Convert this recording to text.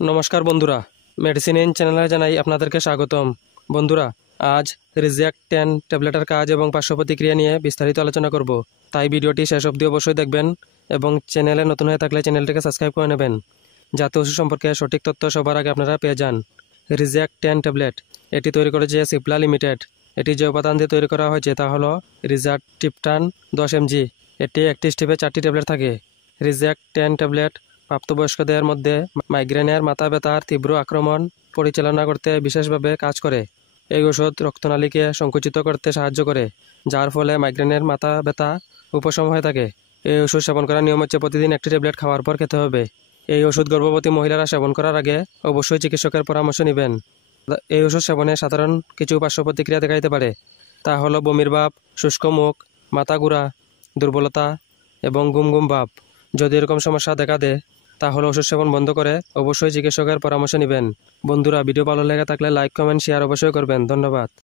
নমস্কার বন্ধুরা, medicine in চ্যানেলে জানাই আপনাদেরকে স্বাগতম। বন্ধুরা, আজ রিজ্যাক্ট 10 ট্যাবলেটের কাজ এবং পার্শ্ব প্রতিক্রিয়া নিয়ে বিস্তারিত আলোচনা করব, তাই ভিডিওটি শেষ অবধি অবশ্যই দেখবেন এবং চ্যানেলে নতুন হয়ে থাকলে চ্যানেলটিকে সাবস্ক্রাইব করে নেবেন, যাতে ওষুধ সম্পর্কে সঠিক তথ্য সবার আগে আপনারা পেয়ে যান। রিজ্যাক্ট 10 ট্যাবলেট এটি তৈরি করেছে সিপলা লিমিটেড। এটি যে উপাদান দিয়ে তৈরি করা হয়েছে তা হলো রিজারট্রিপটান 10 mg। এটি একটি স্টিপে 4টি ট্যাবলেট থাকে। রিজ্যাক্ট 10 ট্যাবলেট প্রাপ্তবয়স্কদের মধ্যে মাইগ্রেনের মাথা ব্যথার তীব্র আক্রমণ পরিচালনা করতে বিশেষভাবে কাজ করে। এই ওষুধ রক্তনালীকে সংকুচিত করতে সাহায্য করে, যার ফলে মাইগ্রেনের মাথা ব্যথা উপশম হয়ে থাকে। এই ওষুধ সেবন করার নিয়ম হচ্ছে প্রতিদিন একটি ট্যাবলেট খাওয়ার পর খেতে হবে। এই ওষুধ গর্ভবতী মহিলারা সেবন করার আগে অবশ্যই চিকিৎসকের পরামর্শ নেবেন। এই ওষুধ সেবনে সাধারণ কিছু পার্শ্ব প্রতিক্রিয়া দেখা দিতে পারে। তা হলো বমির ভাব, শুষ্ক মুখ, মাথা ঘোরা, দুর্বলতা এবং গুম গুম ভাব। যদি এরকম সমস্যা দেখা দেয় তাহলে ওষুধ সেবন বন্ধ করে অবশ্যই চিকিৎসকের পরামর্শ নেবেন। বন্ধুরা, ভিডিও ভালো লেগে থাকলে লাইক, কমেন্ট, শেয়ার অবশ্যই করবেন। ধন্যবাদ।